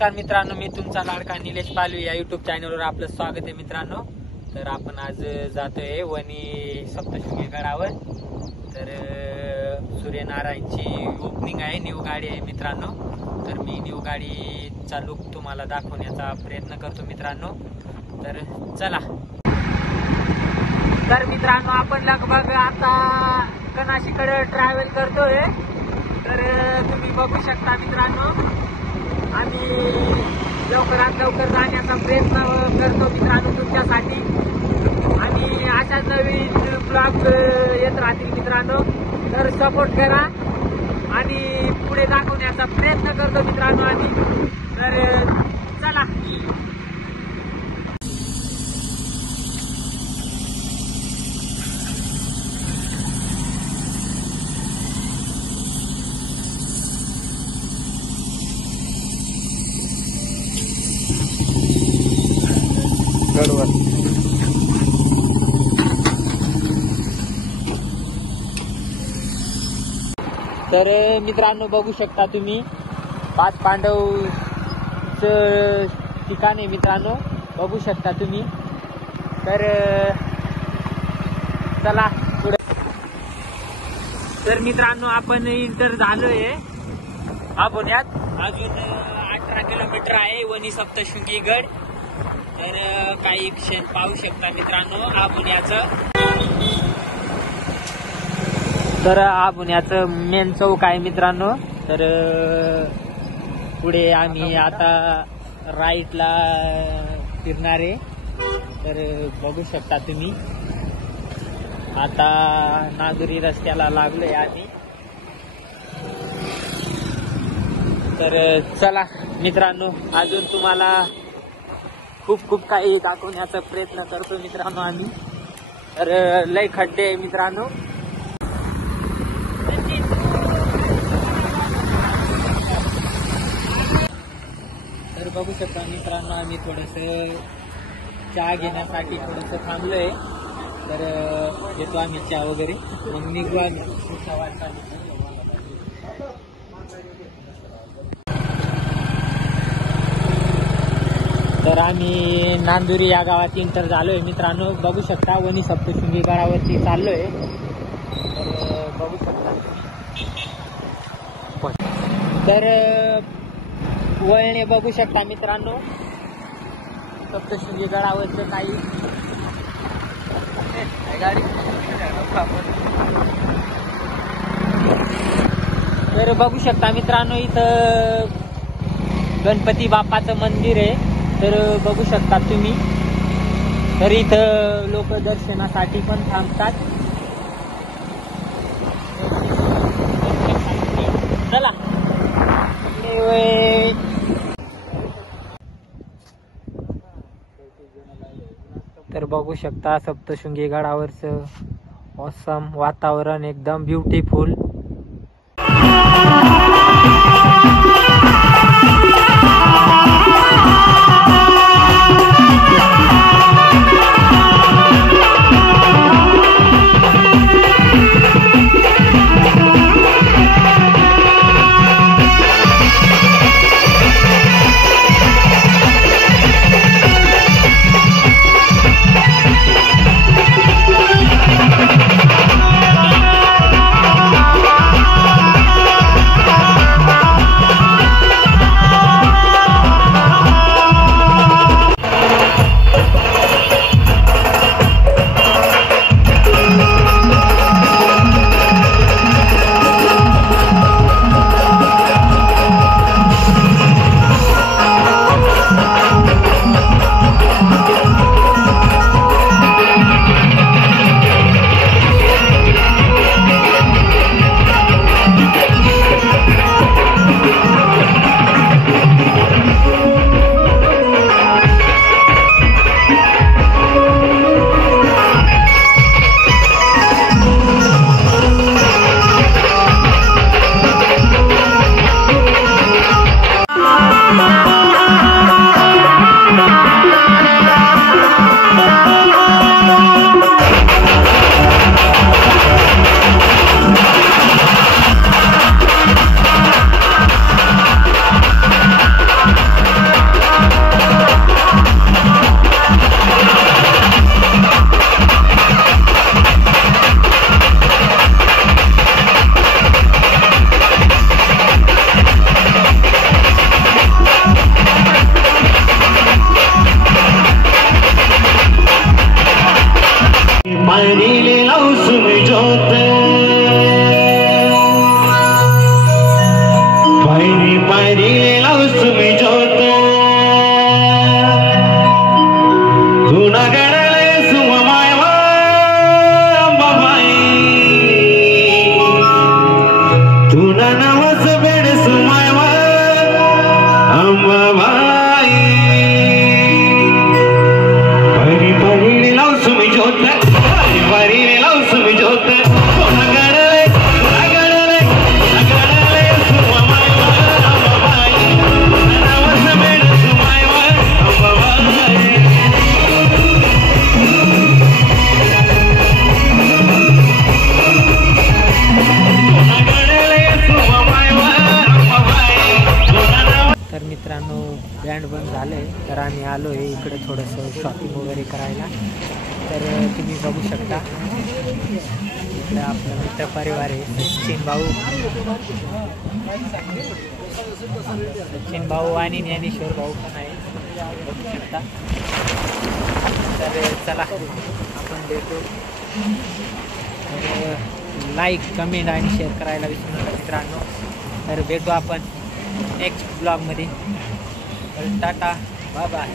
नमस्कार मित्रांनो, मी तुमचा लाडका निलेश पालवी या युट्यूब चॅनलवर आपलं स्वागत आहे मित्रांनो। तर आपण आज जातोय वणी सप्तशृंगी गडावर। तर सूर्यनारायणची ओपनिंग आहे, न्यू गाडी आहे मित्रांनो। तर मी न्यू गाडीचा लुक तुम्हाला दाखवण्याचा प्रयत्न करतो मित्रांनो। तर चला। तर मित्रांनो आपण लगभग आता कनाशीकडे ट्रॅव्हल करतोय। तर तुम्ही बघू शकता मित्रांनो, आम्ही लवकरात लवकर जाण्याचा प्रयत्न करतो मित्रांनो तुमच्यासाठी। आणि अशा नवीन ब्लॉग येत राहतील मित्रांनो, तर सपोर्ट करा आणि पुढे दाखवण्याचा प्रयत्न करतो मित्रांनो आम्ही। तर चला। तर मित्रांनो बघू शकता तुम्ही, पाच पांडवच ठिकाण आहे मित्रांनो, बघू शकता तुम्ही। तर चला पुढे। तर मित्रांनो आपण इंटर झालोय आबोण्यात, अजून 18 किलोमीटर आहे वणी सप्तशृंगी गड। तर काही क्षण पाहू शकता मित्रांनो आबोण्याचं। तर आबोण्याचं मेन चौक आहे मित्रांनो। तर पुढे आम्ही आता राईटला फिरणार आहे। तर बघू शकता तुम्ही, आता नागुरी रस्त्याला लागलोय आम्ही। तर चला मित्रांनो, अजून तुम्हाला खूप काही दाखवण्याचा प्रयत्न करतो मित्रांनो आम्ही। तर लय खड्डे आहे मित्रांनो। तर बघू शकता मित्रांनो, आम्ही थोडस चहा घेण्यासाठी थोडस थांबलोय। तर येतो आम्ही चहा वगैरे, मग निघू आम्ही। तर आम्ही नांदुरी या गावात इंटर झालोय मित्रांनो, बघू शकता वणी सप्तशृंगी गडावरती चाललोय। तर बघू शकता तर वळणे बघू शकता मित्रांनो सप्तशृंगी गडावरचं काही गाडी। तर बघू शकता मित्रांनो, इथं गणपती बाप्पाचं मंदिर आहे। तर बघू शकता तुम्ही, तर इथं लोक दर्शनासाठी पण थांबतात। चला। तर बघू शकता सप्तशृंगी गडावरचं ऑसम वातावरण, एकदम ब्युटिफुल। परिले लाऊस मी जोत तू न गडले सुम मायवा अंबाबाई तू न नवस बेड सुमायवा अंबाबाई परिले लाऊस मी जोत परिले लाऊस मी जोत तू न गडले तर मित्रांनो बँड बंद झालंय तर आम्ही आलो आहे इकडे थोडंसं शॉपिंग वगैरे करायला. तर तुम्ही बघू शकता इकडे आपला मित्र परिवार आहे. सचिन भाऊ आणि ज्ञानेश्वर भाऊ पण आहे बघू शकता. तर चला आपण भेटू. तर लाईक कमेंट आणि शेअर करायला विसरू नका मित्रांनो. तर भेटू आपण नेक्स्ट ब्लॉगमध्ये. Tata bye bye.